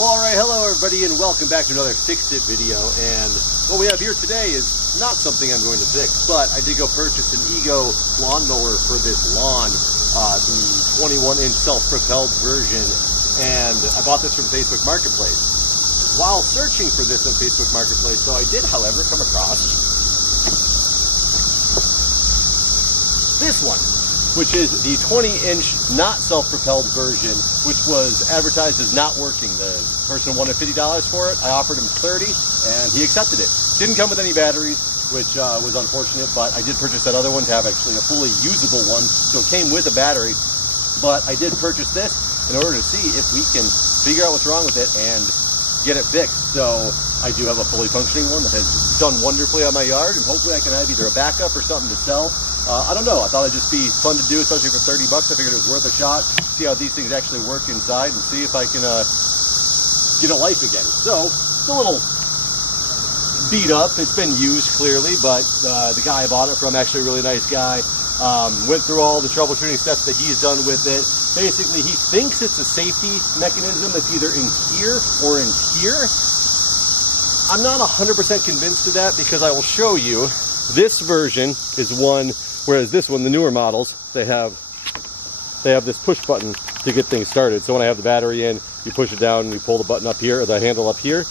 Well, alright, hello everybody and welcome back to another Fix It video. And what we have here today is not something I'm going to fix, but I did go purchase an Ego lawnmower for this lawn, the 21-inch self-propelled version, and I bought this from Facebook Marketplace. While searching for this on Facebook Marketplace, though, I did, however, come across this one, which is the 20-inch not self-propelled version, which was advertised as not working. The person wanted $50 for it. I offered him $30 and he accepted it. Didn't come with any batteries, which was unfortunate, but I did purchase that other one to have actually a fully usable one. So it came with a battery, but I did purchase this in order to see if we can figure out what's wrong with it and get it fixed. So I do have a fully functioning one that has done wonderfully on my yard, and hopefully I can have either a backup or something to sell. I don't know. I thought it'd just be fun to do, especially for $30 bucks. I figured it was worth a shot. See how these things actually work inside and see if I can get a life again. So it's a little beat up. It's been used clearly, but the guy I bought it from, actually a really nice guy, went through all the troubleshooting steps that he's done with it. Basically, he thinks it's a safety mechanism that's either in here or in here. I'm not 100% convinced of that because I will show you. This version is one, whereas this one, the newer models, they have this push button to get things started. So when I have the battery in, you push it down and you pull the button up here, or the handle up here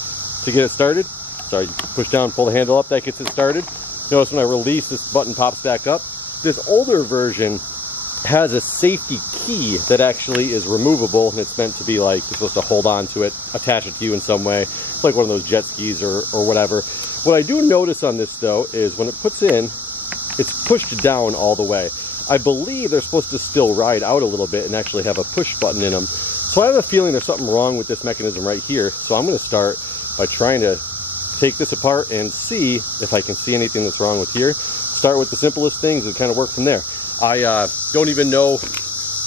to get it started. Sorry, you push down, pull the handle up, that gets it started. Notice when I release, this button pops back up. This older version has a safety key that actually is removable, and it's meant to be like, you're supposed to hold on to it, attach it to you in some way. It's like one of those jet skis or whatever. What I do notice on this, though, is when it puts in, it's pushed down all the way. I believe they're supposed to still ride out a little bit and actually have a push button in them. So I have a feeling there's something wrong with this mechanism right here. So I'm going to start by trying to take this apart and see if I can see anything that's wrong with here. Start with the simplest things and kind of work from there. I don't even know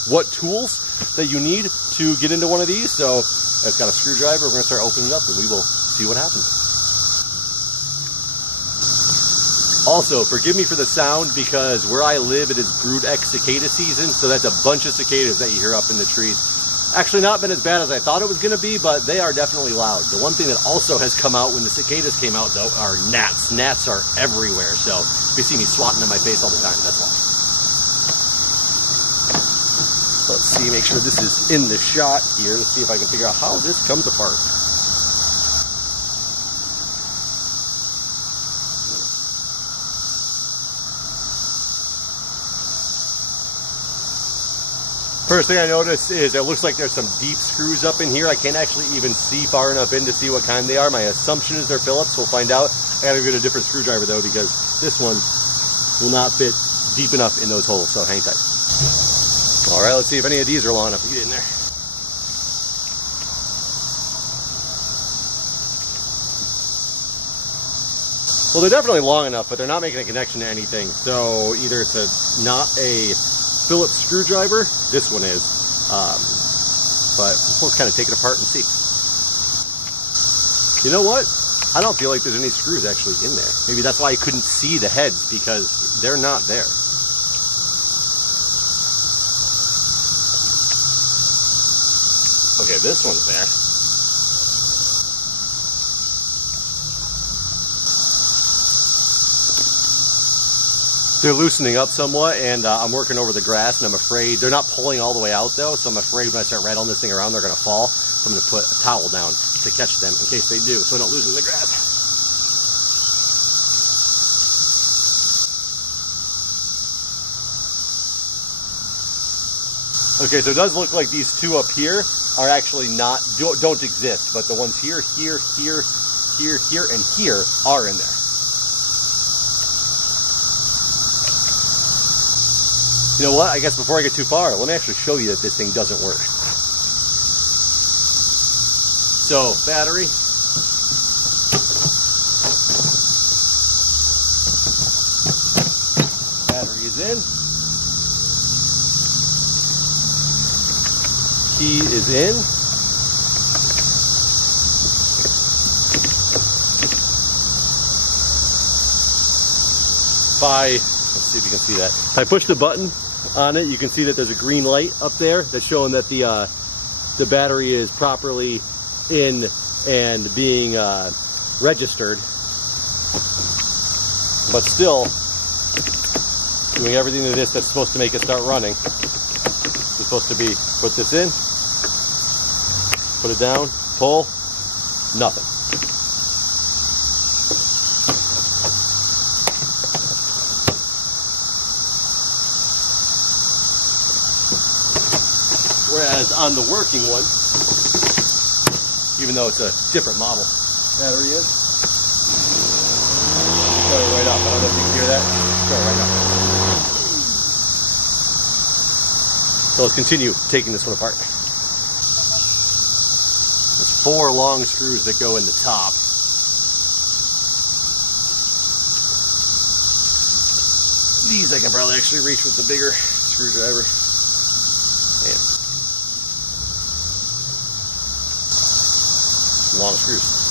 what tools that you need to get into one of these. So it's got a screwdriver. We're going to start opening it up and we will see what happens. Also, forgive me for the sound because where I live, it is brood X cicada season, so that's a bunch of cicadas that you hear up in the trees. Actually, not been as bad as I thought it was going to be, but they are definitely loud. The one thing that also has come out when the cicadas came out, though, are gnats. Gnats are everywhere, so if you see me swatting in my face all the time, that's why. Let's see, make sure this is in the shot here to see if I can figure out how this comes apart. First thing I noticed is it looks like there's some deep screws up in here. I can't actually even see far enough in to see what kind they are. My assumption is they're Phillips. We'll find out. I gotta get a different screwdriver though because this one will not fit deep enough in those holes, so hang tight. All right, let's see if any of these are long enough to get in there. Well, they're definitely long enough, but they're not making a connection to anything. So either it's not a Phillips screwdriver, this one is, but we'll kind of take it apart and see. You know what? I don't feel like there's any screws actually in there. Maybe that's why I couldn't see the heads, because they're not there. Okay, this one's there. They're loosening up somewhat, and I'm working over the grass, and I'm afraid they're not pulling all the way out though, so I'm afraid when I start rattling this thing around, they're going to fall. So I'm going to put a towel down to catch them in case they do, so I don't lose them in the grass. Okay, so it does look like these two up here are actually don't exist, but the ones here, here, here, here, here, and here are in there. You know what? I guess before I get too far, let me actually show you that this thing doesn't work. So, battery. Battery is in. Key is in. Let's see if you can see that. If I push the button on it, you can see that there's a green light up there that's showing that the battery is properly in and being registered, but still doing everything to this that's supposed to make it start running. It's supposed to be put this in, put it down, pull, nothing. Whereas on the working one, even though it's a different model battery is, shut it right up. I don't know if you can hear that. Shut it right up. So let's continue taking this one apart. There's 4 long screws that go in the top. These I can probably actually reach with the bigger screwdriver. Man. Long screws.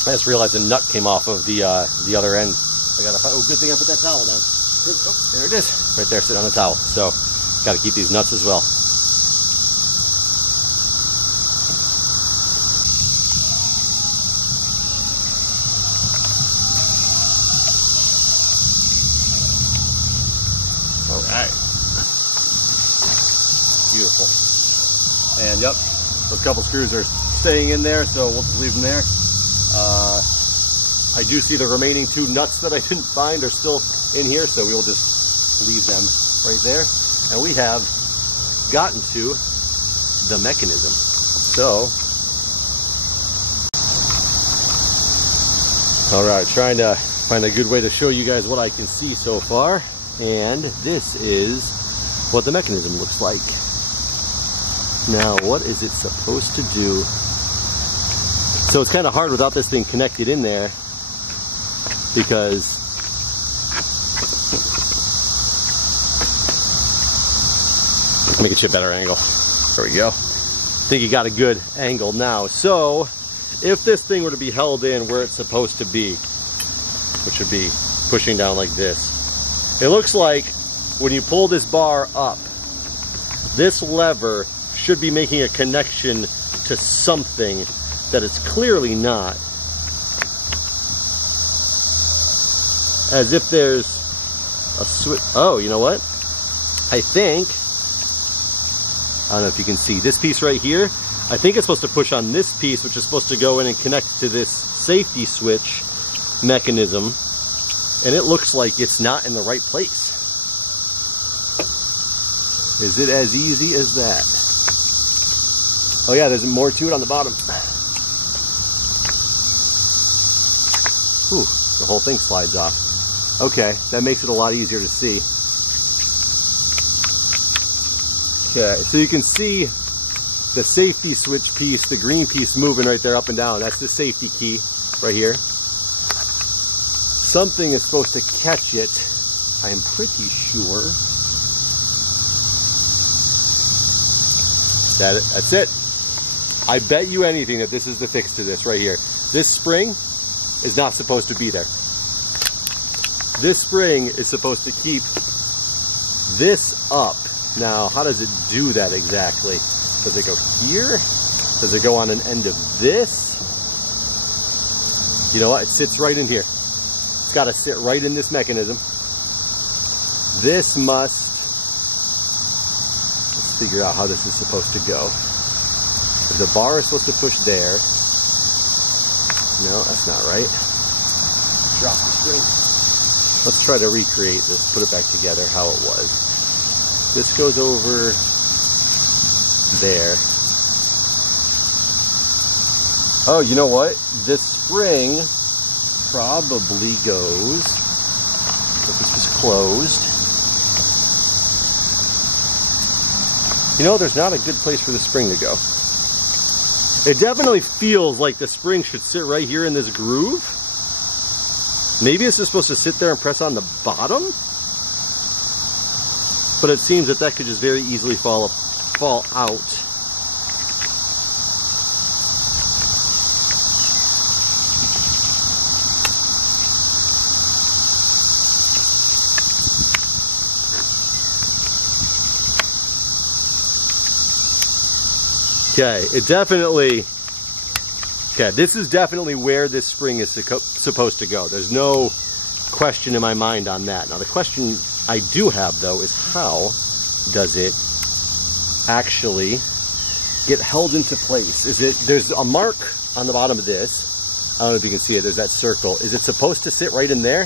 I just realized a nut came off of the other end. I gotta find, oh, good thing I put that towel down. Oh, there it is, right there, sitting on the towel. So, gotta keep these nuts as well. All right, beautiful. And yep, those couple screws are staying in there, so we'll just leave them there. I do see the remaining 2 nuts that I didn't find are still in here, so we will just leave them right there. And we have gotten to the mechanism. So, all right, trying to find a good way to show you guys what I can see so far. And this is what the mechanism looks like. Now, what is it supposed to do? So it's kind of hard without this thing connected in there, because make it a better angle. There we go. I think you got a good angle now. So if this thing were to be held in where it's supposed to be, which would be pushing down like this, it looks like when you pull this bar up, this lever should be making a connection to something that it's clearly not. As if there's a switch. Oh, you know what? I think, I don't know if you can see this piece right here. I think it's supposed to push on this piece, which is supposed to go in and connect to this safety switch mechanism. And it looks like it's not in the right place. Is it as easy as that? Oh yeah, there's more to it on the bottom. Ooh, the whole thing slides off. Okay, that makes it a lot easier to see. Okay, so you can see the safety switch piece, the green piece moving right there up and down. That's the safety key right here. Something is supposed to catch it, I am pretty sure. That's it. I bet you anything that this is the fix to this right here. This spring is not supposed to be there. This spring is supposed to keep this up. Now, how does it do that exactly? Does it go here? Does it go on an end of this? You know what? It sits right in here. It's got to sit right in this mechanism. This must... Let's figure out how this is supposed to go. If the bar is supposed to push there. No, that's not right. Drop the string. Let's try to recreate this, put it back together how it was. This goes over there. Oh, you know what? This spring probably goes, if this was closed. You know, there's not a good place for the spring to go. It definitely feels like the spring should sit right here in this groove. Maybe it's just supposed to sit there and press on the bottom? But it seems that that could just very easily fall out. Okay, it definitely, okay, this is definitely where this spring is supposed to go. There's no question in my mind on that. Now the question I do have though is how does it actually get held into place? Is it, there's a mark on the bottom of this. I don't know if you can see it, there's that circle. Is it supposed to sit right in there?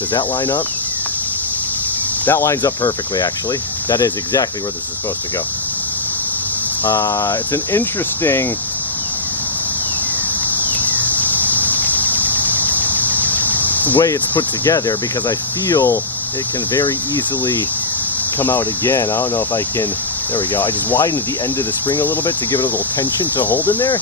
Does that line up? That lines up perfectly actually. That is exactly where this is supposed to go. It's an interesting way it's put together because I feel it can very easily come out again. I don't know if I can, there we go. I just widened the end of the spring a little bit to give it a little tension to hold in there.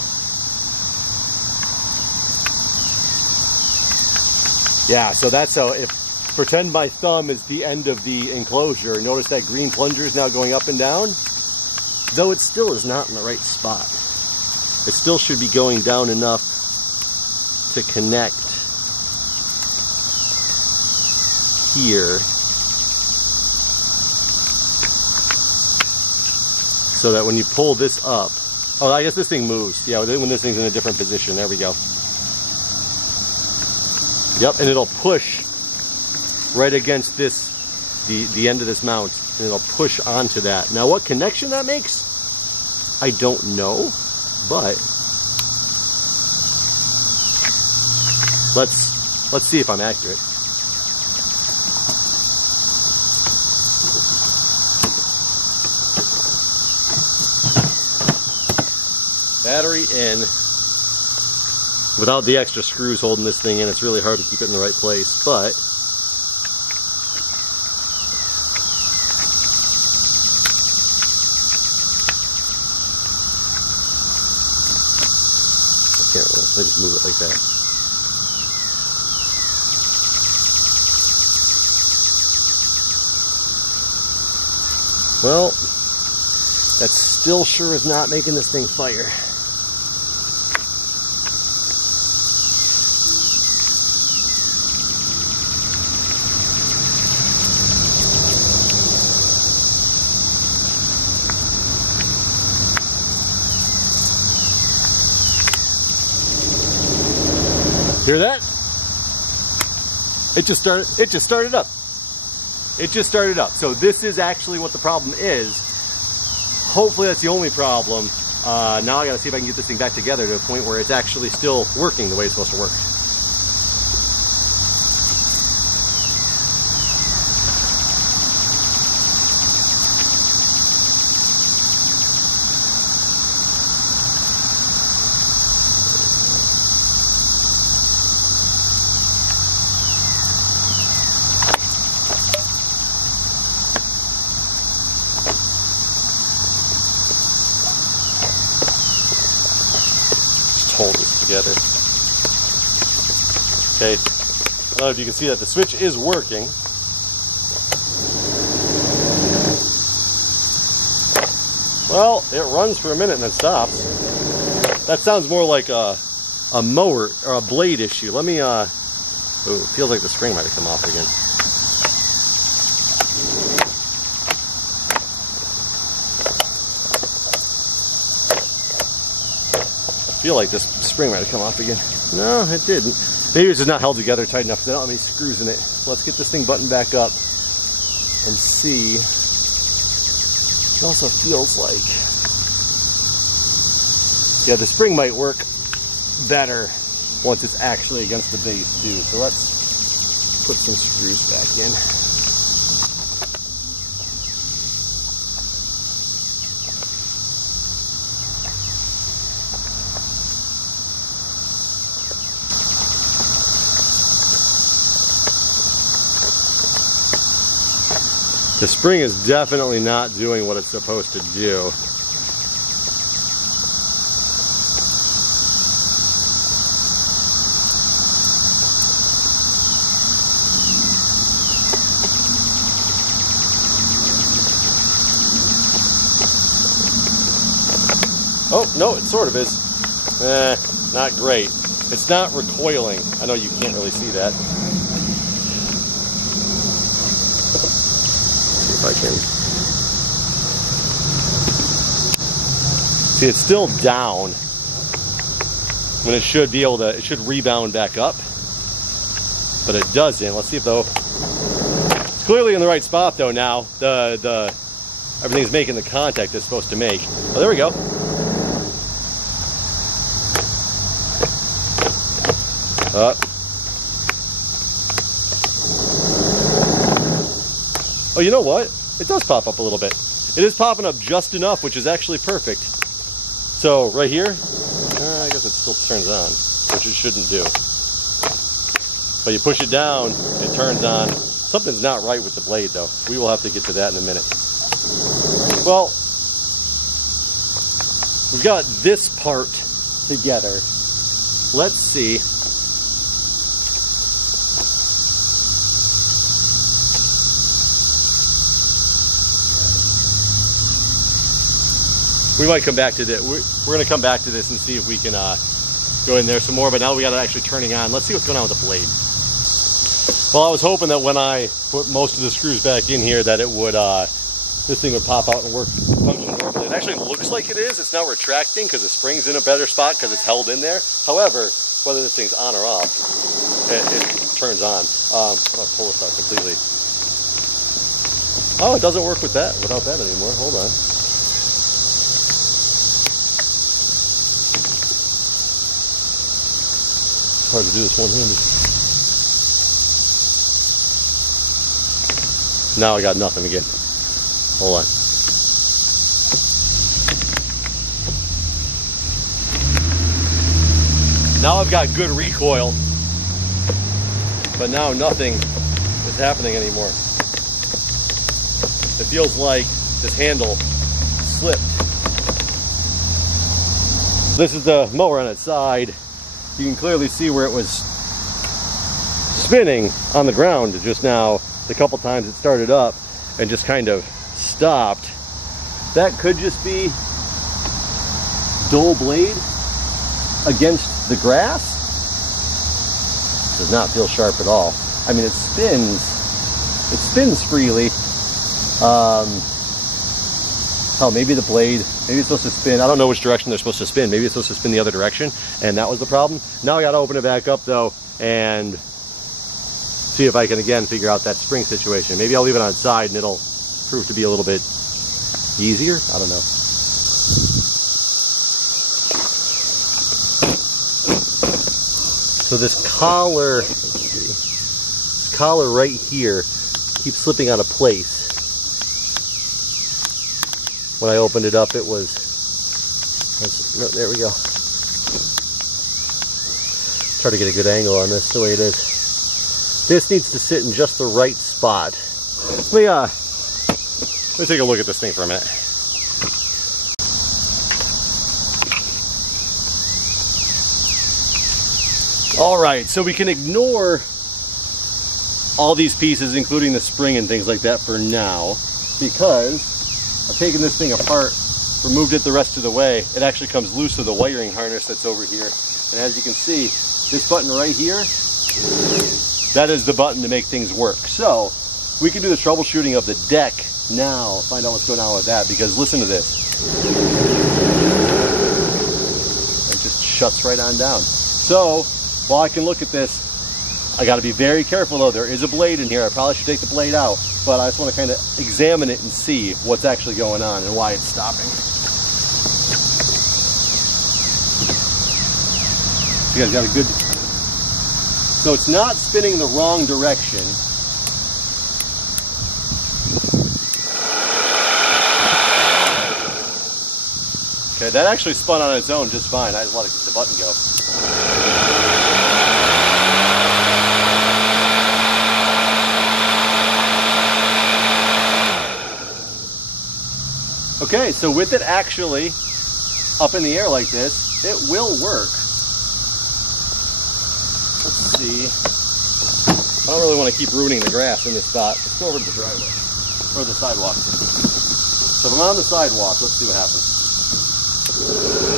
Yeah, so that's how, if pretend my thumb is the end of the enclosure, notice that green plunger is now going up and down. Though it still is not in the right spot. It still should be going down enough to connect here. So that when you pull this up, oh, I guess this thing moves. Yeah, when this thing's in a different position, there we go. Yep, and it'll push right against this, the end of this mount, and it'll push onto that. Now what connection that makes, I don't know, but let's see if I'm accurate. Battery in. Without the extra screws holding this thing in, it's really hard to keep it in the right place, but I just move it like that. Well, that still sure is not making this thing fire. Hear that? It just started up. It just started up. So this is actually what the problem is. Hopefully that's the only problem. Now I gotta see if I can get this thing back together to a point where it's actually still working the way it's supposed to work. Hold this together. Okay, I don't know if you can see that the switch is working. Well, it runs for a minute and then stops. That sounds more like a mower or a blade issue. Let me, ooh, it feels like the spring might have come off again. I feel like this spring might have come off again. No, it didn't. Maybe it's just not held together tight enough because I don't have any screws in it. So let's get this thing buttoned back up and see. It also feels like, yeah, the spring might work better once it's actually against the base too. So let's put some screws back in. The spring is definitely not doing what it's supposed to do. Oh, no, it sort of is. Not great. It's not recoiling. I know you can't really see that. Let's see if I can. See, it's still down when it should be able to, it should rebound back up, but it doesn't. Let's see if though, it's clearly in the right spot though now. Everything's making the contact it's supposed to make. Oh, there we go. Oh, you know what? It does pop up a little bit. It is popping up just enough, which is actually perfect. So right here, I guess it still turns on, which it shouldn't do. But you push it down, it turns on. Something's not right with the blade though. We will have to get to that in a minute. Well, we've got this part together. Let's see. We might come back to this. We're going to come back to this and see if we can go in there some more. But now we got it actually turning on. Let's see what's going on with the blade. Well, I was hoping that when I put most of the screws back in here that it would, this thing would pop out and work, function normally. It actually looks like it is. It's now retracting because the spring's in a better spot because it's held in there. However, whether this thing's on or off, it turns on. I'm going to pull this out completely. Oh, it doesn't work with that, without that anymore. Hold on. Hard to do this one-handed. Now I got nothing again. Hold on. Now I've got good recoil, but now nothing is happening anymore. It feels like this handle slipped. This is the mower on its side. You can clearly see where it was spinning on the ground just now. The couple times it started up and just kind of stopped. That could just be dull blade against the grass. Does not feel sharp at all. I mean, it spins freely. Oh, maybe the blade, maybe it's supposed to spin. I don't know which direction they're supposed to spin. Maybe it's supposed to spin the other direction, and that was the problem. Now I got to open it back up though and see if I can again figure out that spring situation. Maybe I'll leave it on its side and it'll prove to be a little bit easier. I don't know. So this collar, let's see, this collar right here keeps slipping out of place. When I opened it up, it was, there we go. Try to get a good angle on this the way it is. This needs to sit in just the right spot. Let me take a look at this thing for a minute. All right, so we can ignore all these pieces, including the spring and things like that for now, because I've taken this thing apart, removed it the rest of the way. It actually comes loose with the wiring harness that's over here. And as you can see, this button right here, that is the button to make things work. So we can do the troubleshooting of the deck now, find out what's going on with that, because listen to this. It just shuts right on down. So while I can look at this, I got to be very careful though. There is a blade in here. I probably should take the blade out, but I just want to kind of examine it and see what's actually going on and why it's stopping. You guys got a good... So it's not spinning the wrong direction. Okay, that actually spun on its own just fine. I just let the button go. Okay, so with it actually up in the air like this, it will work. Let's see. I don't really want to keep ruining the grass in this spot. Let's go over to the driveway, or the sidewalk. So if I'm on the sidewalk, let's see what happens.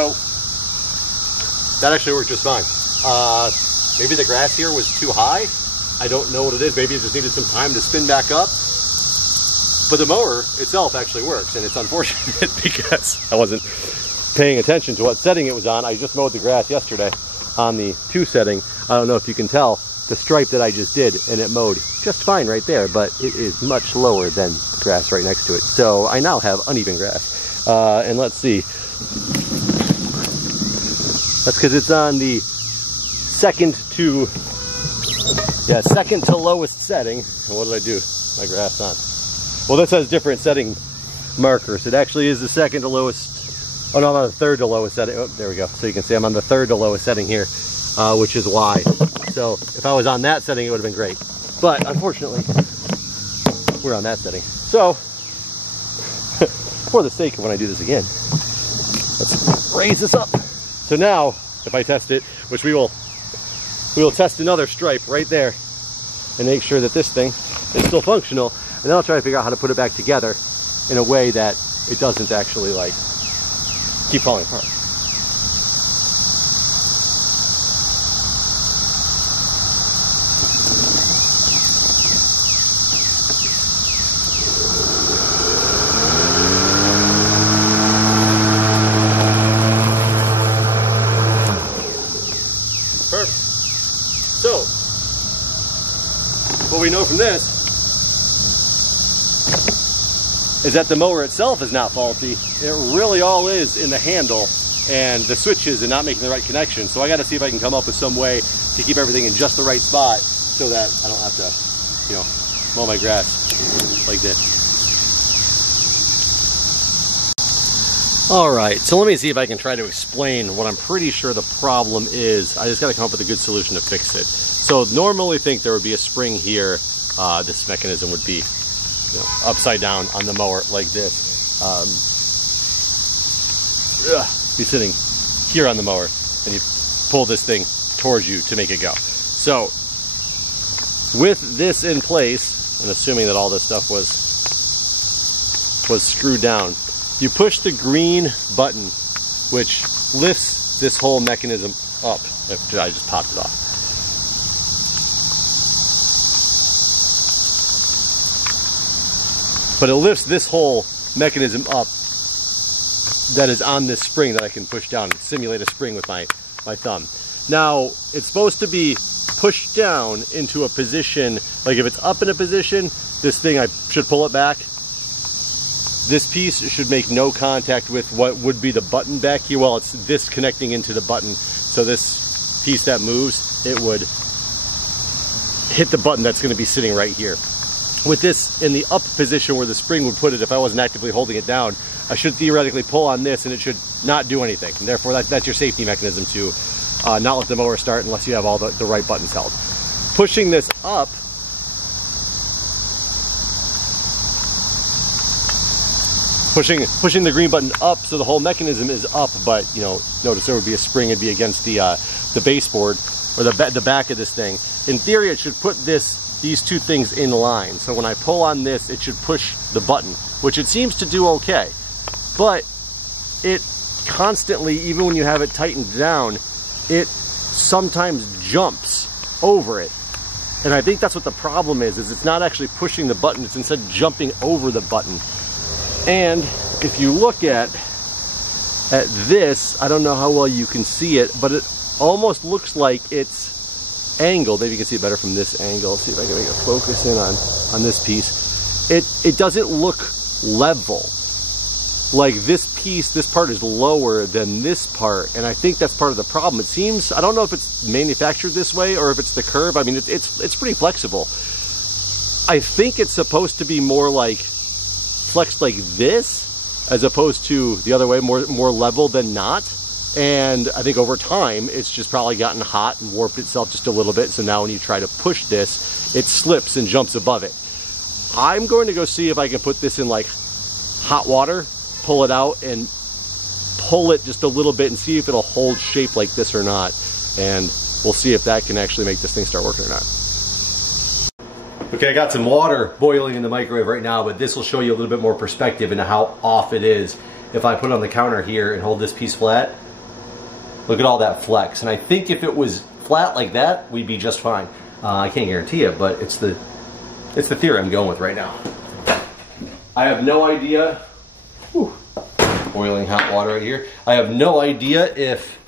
So that actually worked just fine. Maybe the grass here was too high. I don't know what it is. Maybe it just needed some time to spin back up. But the mower itself actually works, and it's unfortunate because I wasn't paying attention to what setting it was on. I just mowed the grass yesterday on the 2 setting. I don't know if you can tell the stripe that I just did, and it mowed just fine right there, but it is much lower than the grass right next to it. So I now have uneven grass. And let's see. That's because it's on the second to lowest setting. And what did I do? My grass on. Well, this has different setting markers. It actually is the second to lowest. Oh no, I'm on the third to lowest setting. Oh, there we go. So you can see I'm on the third to lowest setting here, which is why. So if I was on that setting, it would have been great. But unfortunately, we're on that setting. So for the sake of when I do this again, let's raise this up. So now, if I test it, which we will test another stripe right there and make sure that this thing is still functional. And then I'll try to figure out how to put it back together in a way that it doesn't actually like keep falling apart. Perfect. So, what we know from this is that the mower itself is not faulty. It really all is in the handle and the switches and not making the right connection. So I got to see if I can come up with some way to keep everything in just the right spot so that I don't have to, you know, mow my grass like this. All right, so let me see if I can try to explain what I'm pretty sure the problem is. I just got to come up with a good solution to fix it. So normally think there would be a spring here. This mechanism would be, you know, upside down on the mower like this. Be sitting here on the mower, and you pull this thing towards you to make it go. So with this in place, and assuming that all this stuff was screwed down, you push the green button, which lifts this whole mechanism up. I just popped it off. But it lifts this whole mechanism up that is on this spring that I can push down and simulate a spring with my thumb. Now, it's supposed to be pushed down into a position, like if it's up in a position, this thing, I should pull it back. This piece should make no contact with what would be the button back here. Well, it's this connecting into the button. So this piece that moves, it would hit the button that's going to be sitting right here. With this in the up position where the spring would put it, if I wasn't actively holding it down, I should theoretically pull on this and it should not do anything. And therefore, that's your safety mechanism to not let the mower start unless you have all the right buttons held. Pushing this up, pushing the green button up so the whole mechanism is up, but you know, notice there would be a spring, it'd be against the baseboard or the back of this thing. In theory, it should put these two things in line. So when I pull on this, it should push the button, which it seems to do okay. But it constantly, even when you have it tightened down, it sometimes jumps over it. And I think that's what the problem is it's not actually pushing the button, it's instead jumping over the button. And if you look at this, I don't know how well you can see it, but it almost looks like it's angled. Maybe you can see it better from this angle. See if I can make a focus in on this piece. It doesn't look level. Like this piece, this part is lower than this part, and I think that's part of the problem. It seems, I don't know if it's manufactured this way or if it's the curve. I mean, it's pretty flexible. I think it's supposed to be more like flexed like this, as opposed to the other way, more level than not. And I think over time, it's just probably gotten hot and warped itself just a little bit. So now when you try to push this, it slips and jumps above it. I'm going to go see if I can put this in like hot water, pull it out and pull it just a little bit and see if it'll hold shape like this or not. And we'll see if that can actually make this thing start working or not. Okay, I got some water boiling in the microwave right now, but this will show you a little bit more perspective into how off it is. If I put it on the counter here and hold this piece flat, Look at all that flex. And I think if it was flat like that, we'd be just fine. I can't guarantee it, but it's the theory I'm going with right now. I have no idea. Whew, boiling hot water right here. I have no idea if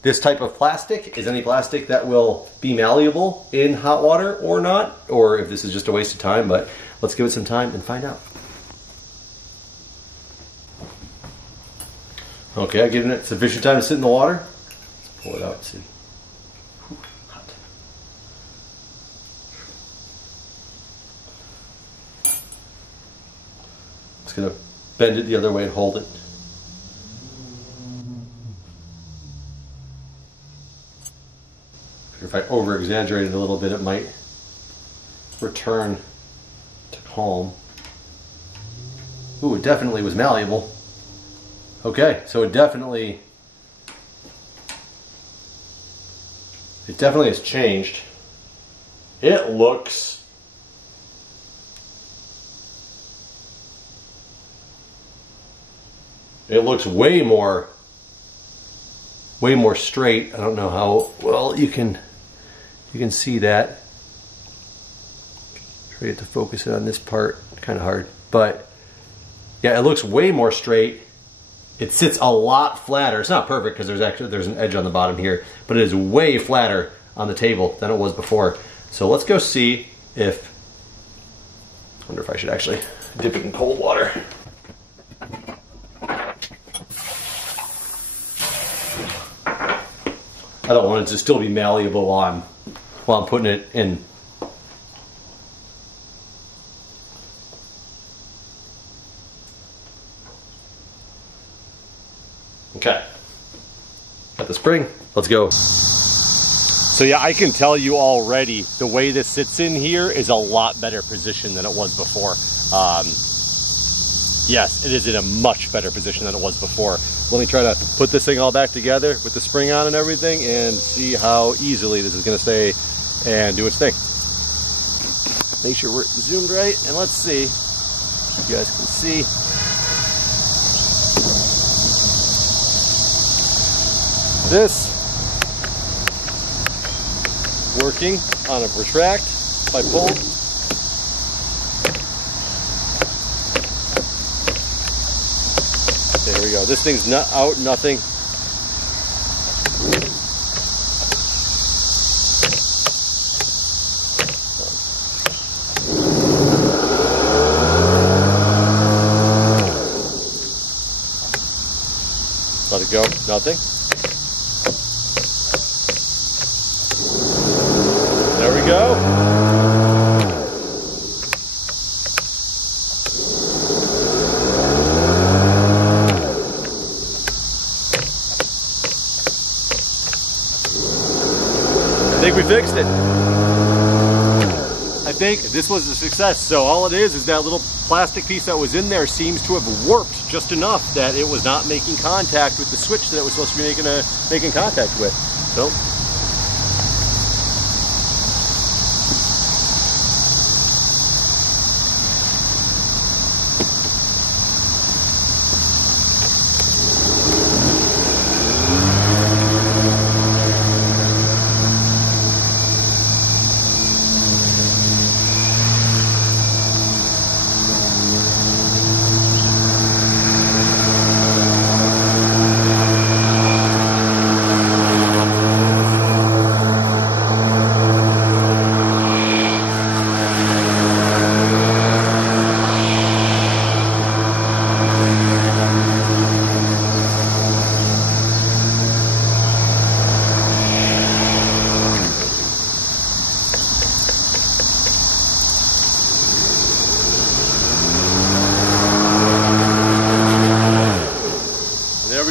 this type of plastic is any plastic that will be malleable in hot water or not, or if this is just a waste of time, but let's give it some time and find out. Okay, I've given it sufficient time to sit in the water. Let's pull it out and see. Whew, hot. Just gonna bend it the other way and hold it. If I over-exaggerate it a little bit, it might return to calm. Ooh, it definitely was malleable. Okay, so it definitely has changed. It looks way more straight. I don't know how well you can see that. Try to focus it on this part, kind of hard, but yeah, it looks way more straight. It sits a lot flatter. It's not perfect because there's an edge on the bottom here, but it is way flatter on the table than it was before. So let's go see if, I wonder if I should actually dip it in cold water. I don't want it to still be malleable while I'm putting it in. Okay, got the spring, let's go. So yeah, I can tell you already, the way this sits in here is a lot better position than it was before. Yes, it is in a much better position than it was before. Let me try to put this thing all back together with the spring on and everything and see how easily this is gonna stay and do its thing. Make sure we're zoomed right, and let's see if you guys can see. This working on a retract. If I pull, there we go. This thing's not out, nothing. Let it go, nothing. There we go. I think we fixed it. I think this was a success. So all it is that little plastic piece that was in there seems to have warped just enough that it was not making contact with the switch that it was supposed to be making contact with. So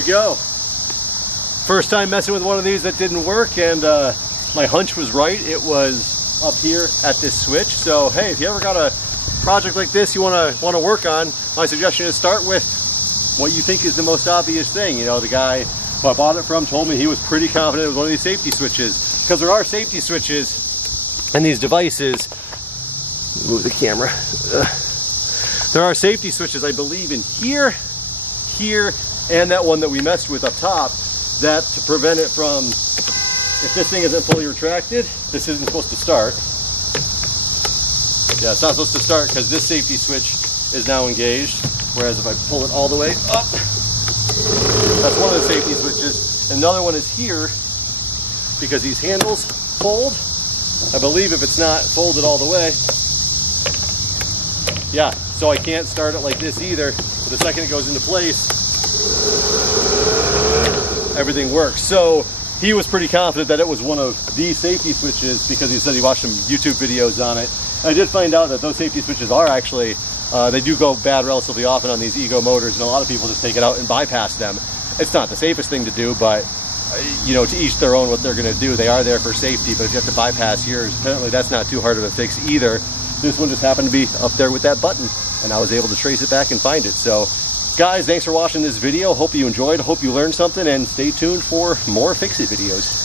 go. First time messing with one of these that didn't work, and my hunch was right. It was up here at this switch. So hey, if you ever got a project like this you want to work on, my suggestion is start with what you think is the most obvious thing. You know, the guy who I bought it from told me he was pretty confident it was one of these safety switches, because there are safety switches in these devices. Move the camera. There are safety switches, I believe, in here, and that one that we messed with up top, that to prevent it from, if this thing isn't fully retracted, this isn't supposed to start. Yeah, it's not supposed to start because this safety switch is now engaged. Whereas if I pull it all the way up, that's one of the safety switches. Another one is here because these handles fold. I believe if it's not folded all the way, yeah, so I can't start it like this either. But the second it goes into place, everything works. So he was pretty confident that it was one of these safety switches because he said he watched some YouTube videos on it. And I did find out that those safety switches are actually, they do go bad relatively often on these Ego motors, and a lot of people just take it out and bypass them. It's not the safest thing to do, but you know, to each their own what they're going to do. They are there for safety, but if you have to bypass yours, apparently that's not too hard of a fix either. This one just happened to be up there with that button, and I was able to trace it back and find it. So guys, thanks for watching this video. Hope you enjoyed, hope you learned something, and stay tuned for more Fix-It videos.